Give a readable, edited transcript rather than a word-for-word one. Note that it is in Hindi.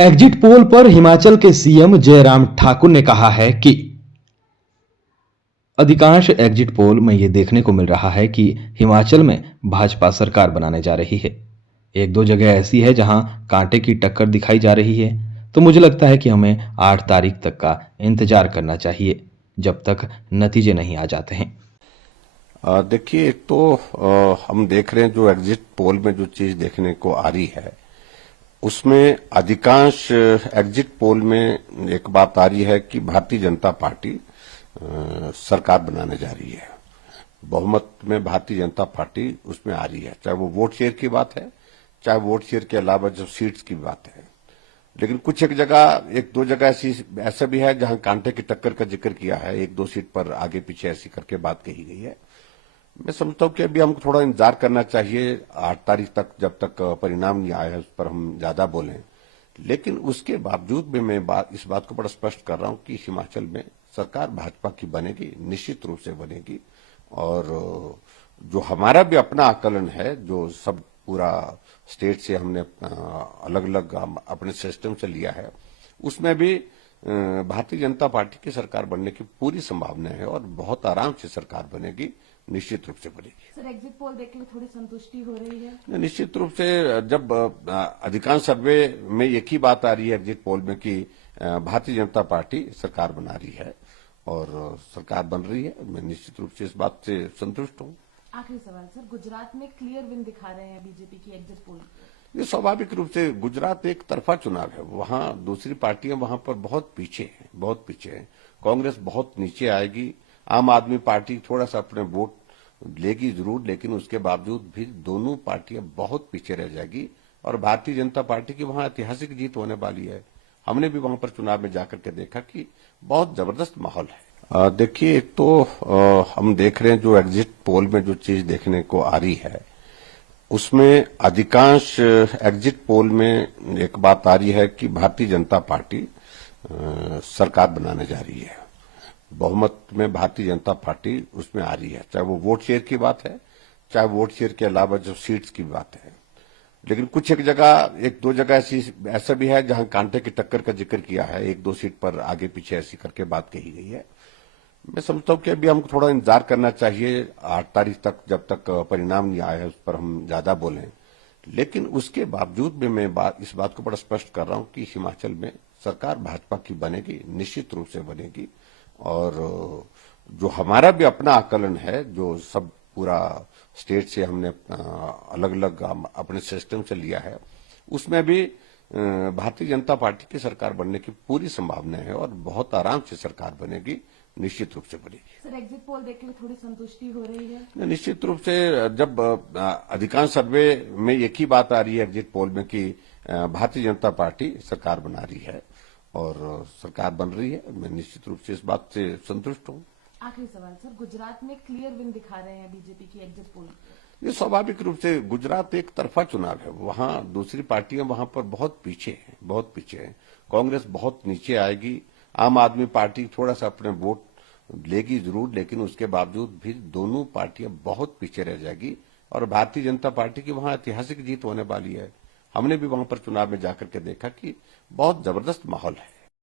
एग्जिट पोल पर हिमाचल के सीएम जयराम ठाकुर ने कहा है कि अधिकांश एग्जिट पोल में ये देखने को मिल रहा है कि हिमाचल में भाजपा सरकार बनाने जा रही है। एक दो जगह ऐसी है जहां कांटे की टक्कर दिखाई जा रही है। तो मुझे लगता है कि हमें 8 तारीख तक का इंतजार करना चाहिए, जब तक नतीजे नहीं आ जाते हैं। देखिए, एक तो हम देख रहे हैं जो एग्जिट पोल में जो चीज देखने को आ रही है, उसमें अधिकांश एग्जिट पोल में एक बात आ रही है कि भारतीय जनता पार्टी सरकार बनाने जा रही है। बहुमत में भारतीय जनता पार्टी उसमें आ रही है, चाहे वो वोट शेयर की बात है, चाहे वोट शेयर के अलावा जो सीट्स की बात है। लेकिन कुछ एक दो जगह ऐसा भी है जहां कांटे की टक्कर का जिक्र किया है, एक दो सीट पर आगे पीछे ऐसी करके बात कही गई है। मैं समझता हूं कि अभी हमको थोड़ा इंतजार करना चाहिए 8 तारीख तक, जब तक परिणाम नहीं आया है उस पर हम ज्यादा बोलें। लेकिन उसके बावजूद भी मैं इस बात को बड़ा स्पष्ट कर रहा हूं कि हिमाचल में सरकार भाजपा की बनेगी, निश्चित रूप से बनेगी। और जो हमारा भी अपना आकलन है, जो सब पूरा स्टेट से हमने अलग अलग अपने सिस्टम से लिया है, उसमें भी भारतीय जनता पार्टी की सरकार बनने की पूरी संभावना है और बहुत आराम से सरकार बनेगी, निश्चित रूप से बनेगी। सर, एग्जिट पोल देख के थोड़ी संतुष्टि हो रही है? निश्चित रूप से जब अधिकांश सर्वे में एक ही बात आ रही है एग्जिट पोल में कि भारतीय जनता पार्टी सरकार बना रही है और सरकार बन रही है, मैं निश्चित रूप से इस बात से संतुष्ट हूं। आखिरी सवाल सर, गुजरात में क्लियर विन दिखा रहे हैं बीजेपी की एग्जिट पोल। ये स्वाभाविक रूप से गुजरात एक तरफा चुनाव है, वहां दूसरी पार्टियां वहां पर बहुत पीछे हैं, बहुत पीछे हैं। कांग्रेस बहुत नीचे आएगी, आम आदमी पार्टी थोड़ा सा अपने वोट लेगी जरूर, लेकिन उसके बावजूद भी दोनों पार्टियां बहुत पीछे रह जाएगी और भारतीय जनता पार्टी की वहां ऐतिहासिक जीत होने वाली है। हमने भी वहां पर चुनाव में जाकर के देखा कि बहुत जबरदस्त माहौल है। देखिए, एक तो हम देख रहे हैं जो एग्जिट पोल में जो चीज देखने को आ रही है, उसमें अधिकांश एग्जिट पोल में एक बात आ रही है कि भारतीय जनता पार्टी सरकार बनाने जा रही है। बहुमत में भारतीय जनता पार्टी उसमें आ रही है, चाहे वो वोट शेयर की बात है, चाहे वोट शेयर के अलावा जो सीट्स की बात है। लेकिन एक दो जगह ऐसा भी है जहां कांटे की टक्कर का जिक्र किया है, एक दो सीट पर आगे पीछे ऐसी करके बात कही गई है। मैं समझता हूं कि अभी हमको थोड़ा इंतजार करना चाहिए 8 तारीख तक, जब तक परिणाम नहीं आया है उस पर हम ज्यादा बोलें। लेकिन उसके बावजूद भी मैं इस बात को बड़ा स्पष्ट कर रहा हूं कि हिमाचल में सरकार भाजपा की बनेगी, निश्चित रूप से बनेगी। और जो हमारा भी अपना आकलन है, जो सब पूरा स्टेट से हमने अलग अलग अपने सिस्टम से लिया है, उसमें भी भारतीय जनता पार्टी की सरकार बनने की पूरी संभावना है और बहुत आराम से सरकार बनेगी, निश्चित रूप से बनेगी। सर, एग्जिट पोल देख के थोड़ी संतुष्टि हो रही है? निश्चित रूप से जब अधिकांश सर्वे में एक ही बात आ रही है एग्जिट पोल में कि भारतीय जनता पार्टी सरकार बना रही है और सरकार बन रही है, मैं निश्चित रूप से इस बात से संतुष्ट हूं। आखिरी सवाल सर, गुजरात में क्लियर विन दिखा रहे हैं बीजेपी की एग्जिट पोल। ये स्वाभाविक रूप से गुजरात एक तरफा चुनाव है, वहां दूसरी पार्टियां वहां पर बहुत पीछे हैं, बहुत पीछे हैं। कांग्रेस बहुत नीचे आएगी, आम आदमी पार्टी थोड़ा सा अपने वोट लेगी जरूर, लेकिन उसके बावजूद भी दोनों पार्टियां बहुत पीछे रह जाएगी और भारतीय जनता पार्टी की वहां ऐतिहासिक जीत होने वाली है। हमने भी वहां पर चुनाव में जाकर के देखा कि बहुत जबरदस्त माहौल है।